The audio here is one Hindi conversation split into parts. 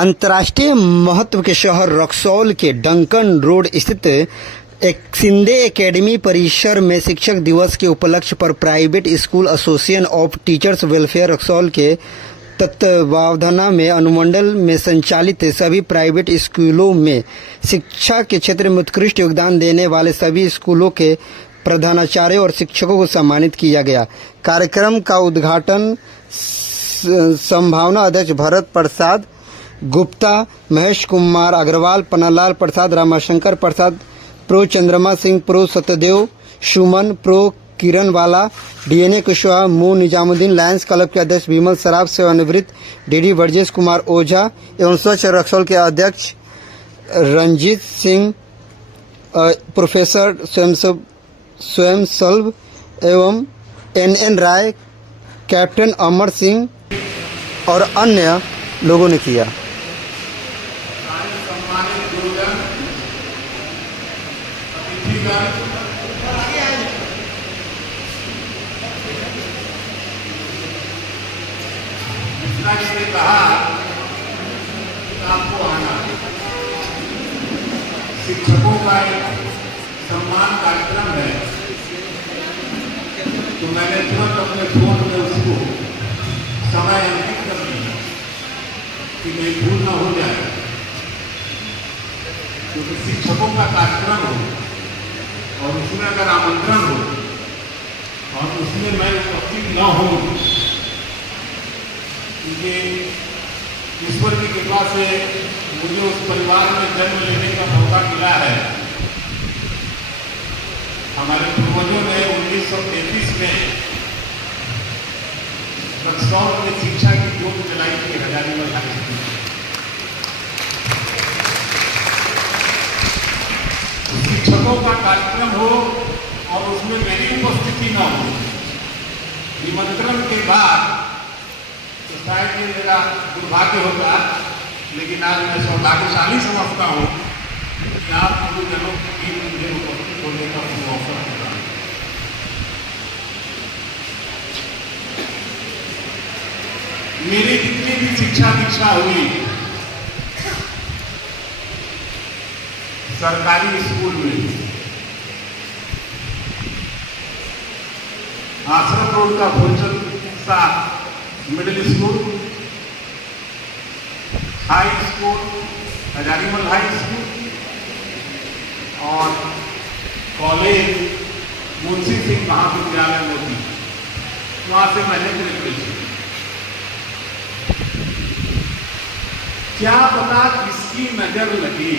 अंतर्राष्ट्रीय महत्व के शहर रक्सौल के डंकन रोड स्थित एक शिंदे एकेडमी परिसर में शिक्षक दिवस के उपलक्ष्य पर private school association of teachers welfare Raxaul के तत्वावधान में अनुमंडल में संचालित सभी प्राइवेट स्कूलों में शिक्षा के क्षेत्र में उत्कृष्ट योगदान देने वाले सभी स्कूलों के प्रधानाचार्यों और शिक्षकों को सम्मानित किया गया। कार्यक्रम का उद्घाटन संभावना अध्यक्ष भरत प्रसाद गुप्ता, महेश कुमार अग्रवाल, पन्नालाल प्रसाद, रामाशंकर प्रसाद, प्रो चंद्रमा सिंह, प्रो सत्यदेव सुमन, प्रो किरण वाला, डीएनए कुशवाहा, मू निजामुद्दीन, लायंस क्लब के अध्यक्ष विमल सराफ, सेवानिवृत्त डीडी ब्रजेश कुमार ओझा एवं स्वच्छ रक्सौल के अध्यक्ष रंजीत सिंह, प्रोफेसर स्वयं सल्भ एवं एन राय, कैप्टन अमर सिंह और अन्य लोगों ने किया। ने कहा आपको आना शिक्षकों का एक सम्मान कार्यक्रम है, तो मैंने तुरंत अपने फोन में उसको समय अंकित कर दिया कि कहीं भूल ना हो जाए, क्योंकि शिक्षकों का कार्यक्रम हो और उसमें अगर आमंत्रण हो और उसमें मैं उपस्थित न हूँ, क्योंकि ईश्वर की कृपा से मुझे उस परिवार में जन्म लेने का मौका मिला है। हमारे पूर्वजों ने 1933 में रक्सौल में शिक्षा की ज्योत जलाई थी हजारीमल हाई स्कूल। शिक्षकों का कार्यक्रम हो और उसमें मेरी उपस्थिति न हो, निमंत्रण के बाद तो शायद ये मेरा दुर्भाग्य होगा, लेकिन आज मैं सौभाग्यशाली समझता हूँ कि आप गुरुजनों के बीच मुझे उपस्थित होने का अवसर मिला। मेरी जितनी भी शिक्षा दीक्षा हुई सरकारी स्कूल में, आश्रम रोड का भोजन सा middle school, high school, Hazarimal high school और कॉलेज मुंशी सिंह महाविद्यालय मोदी, वहां से मैंने ग्रेजुएशन। क्या पता किसकी नजर लगी,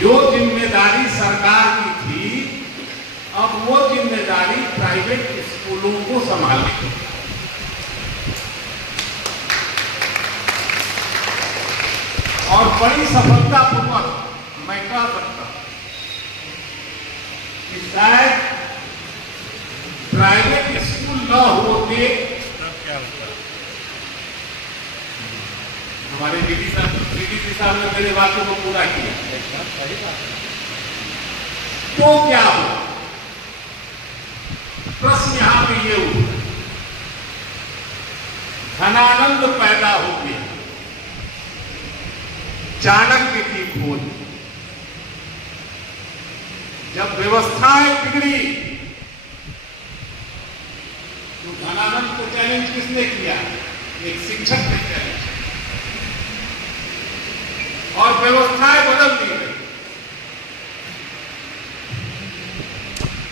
जो जिम्मेदारी सरकार की थी अब वो जिम्मेदारी प्राइवेट स्कूलों को संभालने, और बड़ी सफलतापूर्वक मैं कह सकता हूं कि शायद प्राइवेट स्कूल न होते क्या होता। हमारे डीडी साहब ने मेरे बातों को पूरा किया, तो क्या हो। प्रश्न यहां पे ये उठा, धनानंद पैदा हो गया, चाणक्य की खोज। जब व्यवस्थाएं बिगड़ी तो धनानंद को चैलेंज किसने किया? एक शिक्षक ने चैलेंज, और व्यवस्थाएं बदल दी गई।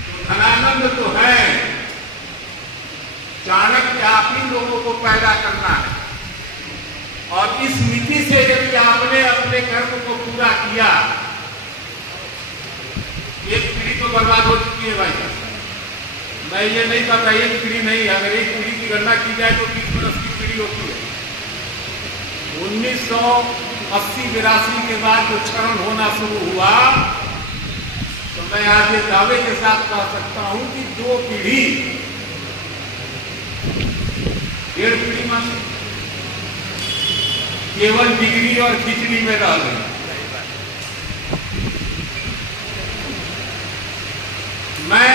तो धनानंद तो है, चाणक्य आप ही लोगों को पैदा करना है, और इस नीति से यदि आपने अपने कर्म को पूरा किया, एक पीढ़ी तो बर्बाद हो चुकी है भाई। मैं ये नहीं कहता एक पीढ़ी नहीं, अगर एक पीढ़ी की गणना की जाए तो 20 वर्ष की पीढ़ी होती है। 1980-82 के बाद जो क्षरण होना शुरू हुआ, तो मैं आज ये दावे के साथ कह सकता हूं कि 2 पीढ़ी, 1.5 पीढ़ी मान केवल डिग्री और खिचड़ी में रह गई। मैं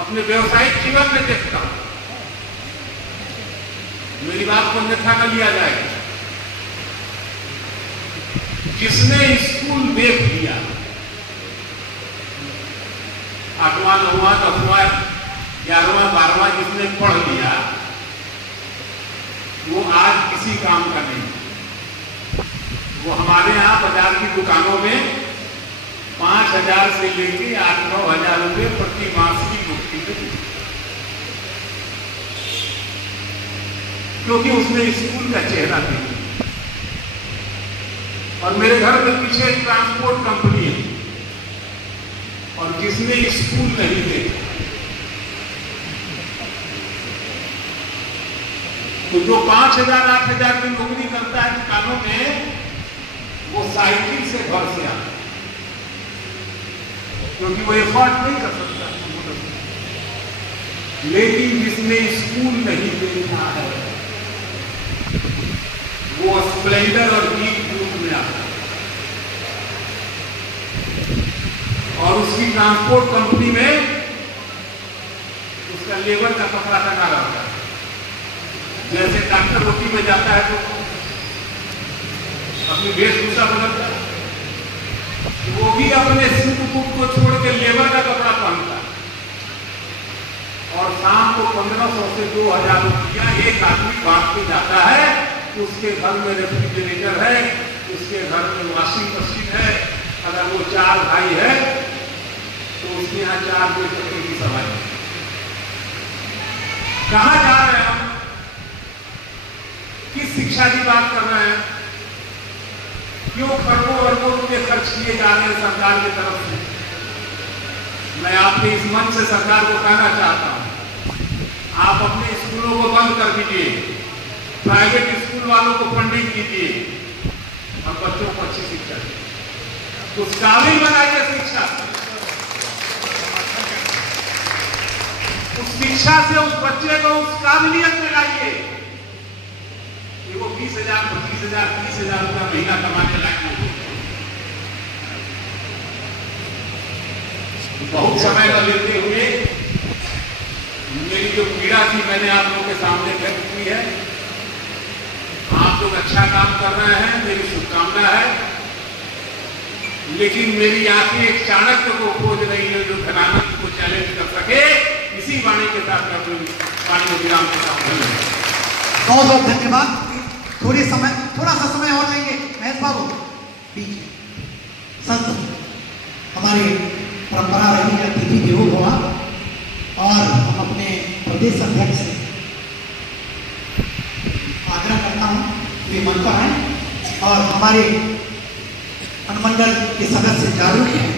अपने व्यवसायिक जीवन में देखता हूं मेरी बात को अन्यथा न लिया जाएगा। जिसने स्कूल देख लिया, 8वां 9वां 10वां 11वां 12वां जिसने पढ़ लिया, वो आज किसी काम का नहीं। वो हमारे यहाँ बाजार की दुकानों में 5,000 से लेके 8-9 हजार रुपये प्रति मास की मुक्ति मिली, क्योंकि उसने स्कूल का चेहरा देखा। और मेरे घर के पीछे एक ट्रांसपोर्ट कंपनी है, और जिसने स्कूल नहीं देखा, तो जो 5,000-8,000 की नौकरी करता है दुकानों में, वो साइकिल से घर से आता है, क्योंकि वो एफर्ट नहीं कर सकता। लेकिन जिसने स्कूल नहीं देखा है, वो स्प्लेंडर और जीप ग्रुप में आता है, और उसकी ट्रांसपोर्ट कंपनी में उसका लेबर का कपड़ा टंगा रहता है। जैसे डॉक्टर रोटी में जाता है तो अपनी वेशभूषा बदलता है, वो भी अपने सूट बूट को छोड़ के लेबर का कपड़ा पहनता है, और शाम को 1,500 से 2,000 रुपया एक आदमी बांट के जाता है। उसके घर में रेफ्रिजरेटर है, उसके घर में वॉशिंग मशीन है, अगर वो 4 भाई है तो उसके यहाँ 4 बेटे की सवारी है। कहाँ जा रहे हैं हम? किस शिक्षा की बात कर रहे हैं? क्यों खरबों अरबों रुपये खर्च किए जा रहे हैं सरकार की तरफ से? मैं आपके इस मंच से सरकार को कहना चाहता हूं, आप अपने स्कूलों को बंद कर दीजिए, प्राइवेट स्कूल वालों को फंडिंग कीजिए, और बच्चों को अच्छी शिक्षा दीजिए। उस काबिल बनाइए शिक्षा, उस शिक्षा से उस बच्चे को उस काबिलियत में लाइए कि वो 20,000, 25,000, 30,000 रुपया महीना कमाने लायक हो। बहुत समय न लेते हुए मेरी जो पीड़ा थी मैंने आप लोगों के सामने व्यक्त की है। आप लोग अच्छा काम कर रहे हैं, मेरी शुभकामना है, लेकिन मेरी आंखें एक चाणक्य को खोज रही है जो धनानंद को चैलेंज कर सके। इसी वाणी के साथ मैं अपनी वाणी को विराम देता हूं। बहुत बहुत धन्यवाद। थोड़ा सा समय और लेंगे महेश बाबू। बीच संत हमारी परंपरा रही है अतिथि देवो भव, और हम अपने प्रदेश अध्यक्ष से आग्रह करता हूँ वे मंच पर आए और हमारे अनुमंडल के सदस्य जागरूक हैं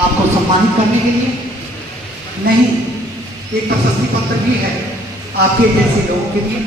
आपको सम्मानित करने के लिए। नहीं, एक प्रशस्ति पत्र भी है आपके जैसे लोगों के लिए।